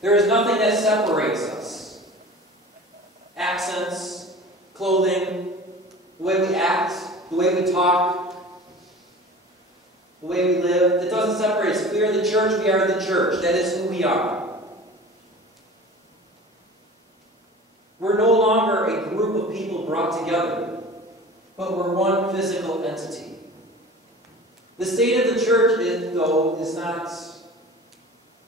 There is nothing that separates us. Accents, clothing, the way we act, the way we talk, the way we live, it doesn't separate us. If we are the church, we are the church. That is who we are. We're no longer a group of people brought together, but we're one physical entity. The state of the church, though, is not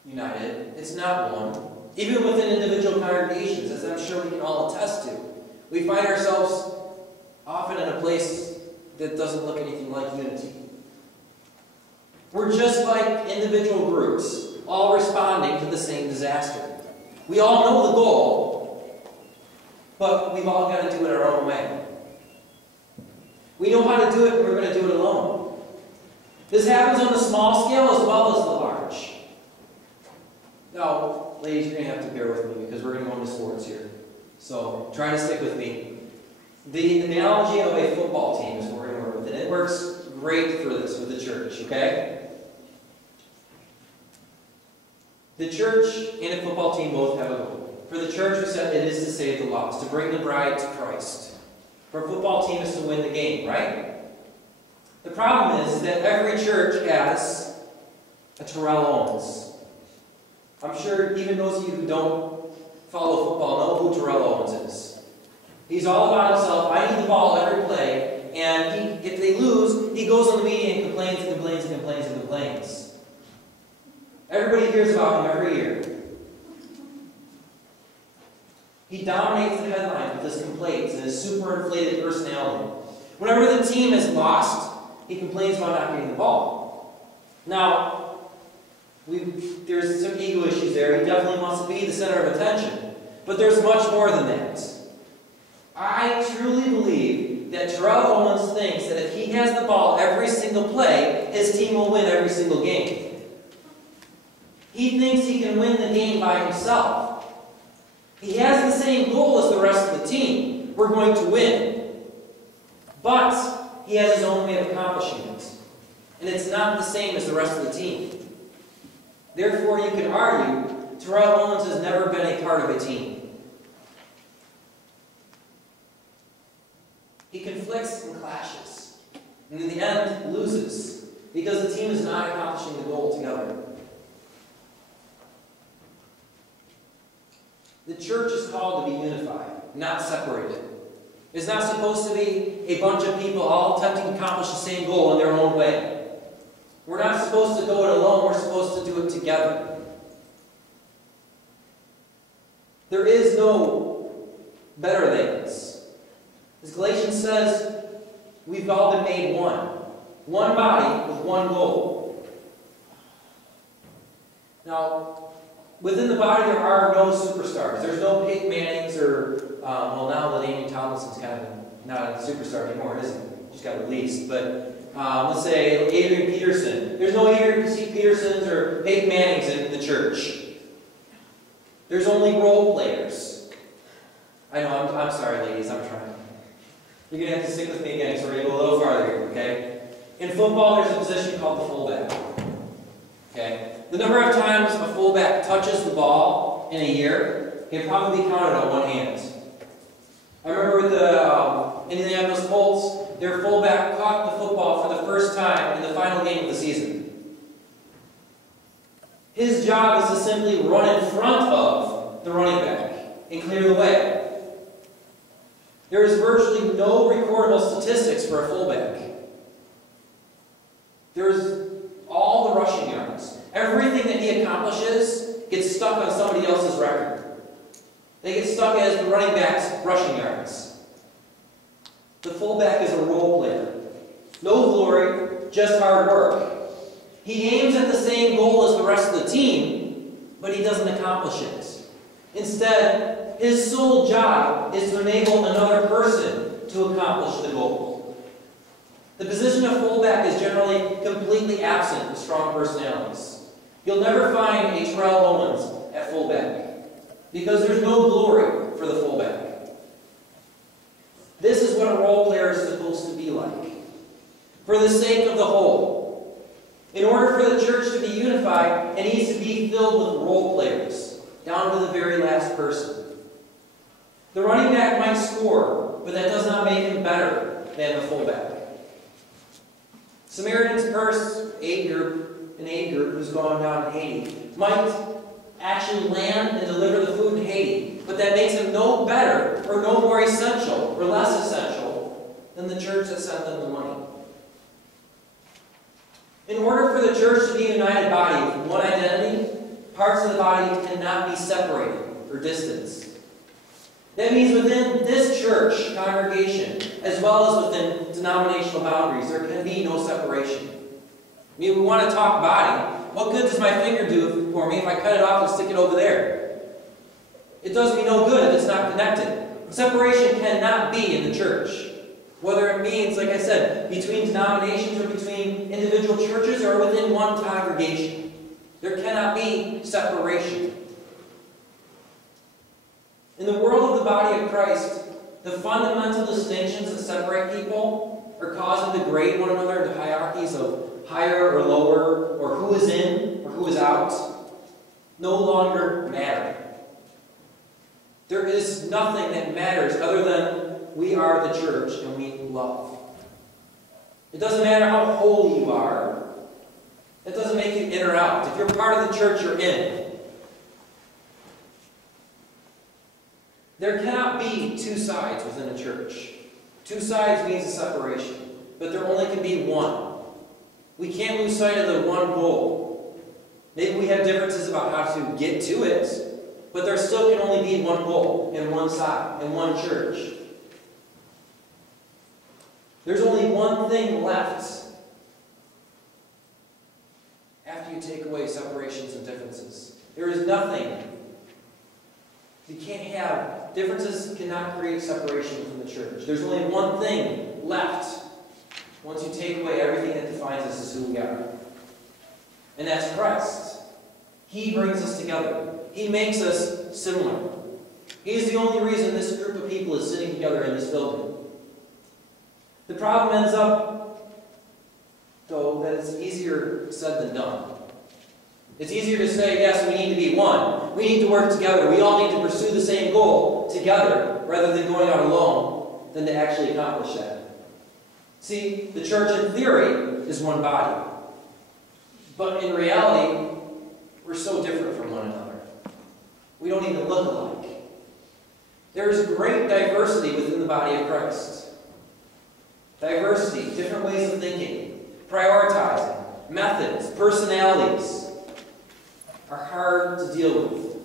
united. It's not one. Even within individual congregations, as I'm sure we can all attest to, we find ourselves often in a place that doesn't look anything like unity. We're just like individual groups, all responding to the same disaster. We all know the goal, but we've all got to do it our own way. We know how to do it, and we're going to do it alone. This happens on the small scale as well as the large. Now, ladies, you're going to have to bear with me because we're going to go into sports here. So try to stick with me. The analogy of a football team is what we're going to work with, and it works great for this with the church, okay? The church and a football team both have a goal. For the church, we said it is to save the lost, to bring the bride to Christ. For a football team is to win the game, right? The problem is that every church has a Terrell Owens. I'm sure even those of you who don't follow football know who Terrell Owens is. He's all about himself. I need the ball every play. And if they lose, he goes on the media and complains and complains and complains and complains. Everybody hears about him every year. He dominates the headlines with his complaints and his super inflated personality. Whenever the team is lost, he complains about not getting the ball. Now, there's some ego issues there. He definitely wants to be the center of attention. But there's much more than that. I truly believe that Terrell Owens thinks that if he has the ball every single play, his team will win every single game. He thinks he can win the game by himself. He has the same goal as the rest of the team. We're going to win. But he has his own way of accomplishing it. And it's not the same as the rest of the team. Therefore, you can argue Terrell Owens has never been a part of a team. He conflicts and clashes. And in the end, loses. Because the team is not accomplishing the goal together. The church is called to be unified, not separated. It's not supposed to be a bunch of people all attempting to accomplish the same goal in their own way. We're not supposed to go it alone, we're supposed to do it together. There is no better things. As Galatians says, we've all been made one. One body with one goal. Now, within the body, there are no superstars. There's no Peyton Mannings or, well, now LaDainian Tomlinson's kind of not a superstar anymore, is he? Just got released. But let's say Adrian Peterson. There's no Adrian Petersons or Peyton Mannings in the church. There's only role players. I know, I'm sorry, ladies, I'm trying. You're going to have to stick with me again, so we're going to go a little farther here, okay? In football, there's a position called the fullback. Okay? The number of times a fullback touches the ball in a year can probably be counted on one hand. I remember with the Indianapolis Colts, their fullback caught the football for the first time in the final game of the season. His job is to simply run in front of the running back and clear the way. There is virtually no recordable statistics for a fullback. There's all the rushing yards. Everything that he accomplishes gets stuck on somebody else's record. They get stuck as the running back's rushing yards. The fullback is a role player. No glory, just hard work. He aims at the same goal as the rest of the team, but he doesn't accomplish it. Instead, his sole job is to enable another person to accomplish the goal. The position of fullback is generally completely absent of strong personalities. You'll never find a Terrell Owens at fullback because there's no glory for the fullback. This is what a role player is supposed to be like. For the sake of the whole. In order for the church to be unified, it needs to be filled with role players. person. The running back might score, but that does not make him better than the fullback. Samaritan's Purse aid group, an aid group who's gone down in Haiti, might actually land and deliver the food in Haiti, but that makes him no better or no more essential or less essential than the church that sent them the money. In order for the church to be a united body with one identity, parts of the body cannot be separated or distanced. That means within this church congregation, as well as within denominational boundaries, there can be no separation. I mean, we want to talk body. What good does my finger do for me if I cut it off and stick it over there? It does me no good if it's not connected. Separation cannot be in the church. Whether it means, like I said, between denominations or between individual churches or within one congregation. There cannot be separation. In the world of the body of Christ, the fundamental distinctions that separate people or cause them to grade one another into hierarchies of higher or lower, or who is in or who is out, no longer matter. There is nothing that matters other than we are the church and we love. It doesn't matter how holy you are. It doesn't make you in or out. If you're part of the church, you're in. There cannot be two sides within a church. Two sides means a separation, but there only can be one. We can't lose sight of the one goal. Maybe we have differences about how to get to it, but there still can only be one goal and one side and one church. There's only one thing left after you take away separations and differences. There is nothing. You can't have differences, cannot create separation from the church. There's only one thing left once you take away everything that defines us as who we are. And that's Christ. He brings us together. He makes us similar. He's the only reason this group of people is sitting together in this building. The problem ends up, though, that it's easier said than done. It's easier to say, yes, we need to be one. We need to work together. We all need to pursue the same goal together rather than going out alone than to actually accomplish that. See, the church in theory is one body. But in reality, we're so different from one another. We don't even look alike. There is great diversity within the body of Christ. Diversity, different ways of thinking, prioritizing, methods, personalities are hard to deal with.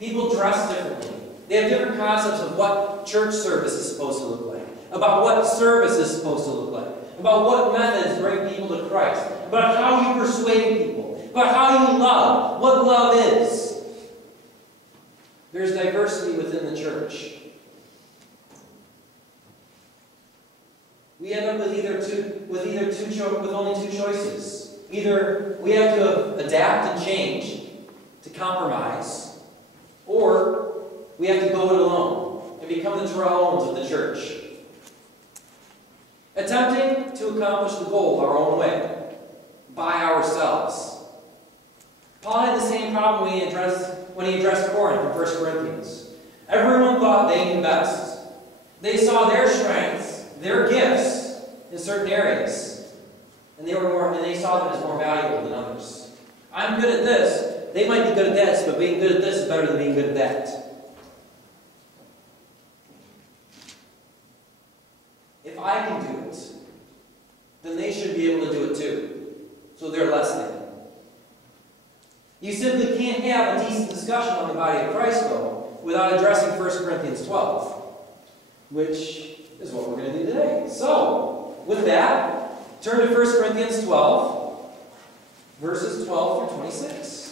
People dress differently. They have different concepts of what church service is supposed to look like, about what service is supposed to look like, about what methods bring people to Christ, about how you persuade people, about how you love, what love is. There's diversity within the church. We end up with only two choices. Either we have to adapt and change to compromise, or we have to go it alone and become the Terrell Owens of the church. Attempting to accomplish the goal our own way, by ourselves. Paul had the same problem when he addressed Corinth in 1 Corinthians. Everyone thought they knew best. They saw their strengths, their gifts in certain areas, and they saw them as more valuable than others. I'm good at this. They might be good at this, but being good at this is better than being good at that. If I can do it, then they should be able to do it too. So they're less than. You simply can't have a decent discussion on the body of Christ, though, without addressing 1 Corinthians 12, which is what we're going to do today. So, with that, turn to 1 Corinthians 12, verses 12 through 26.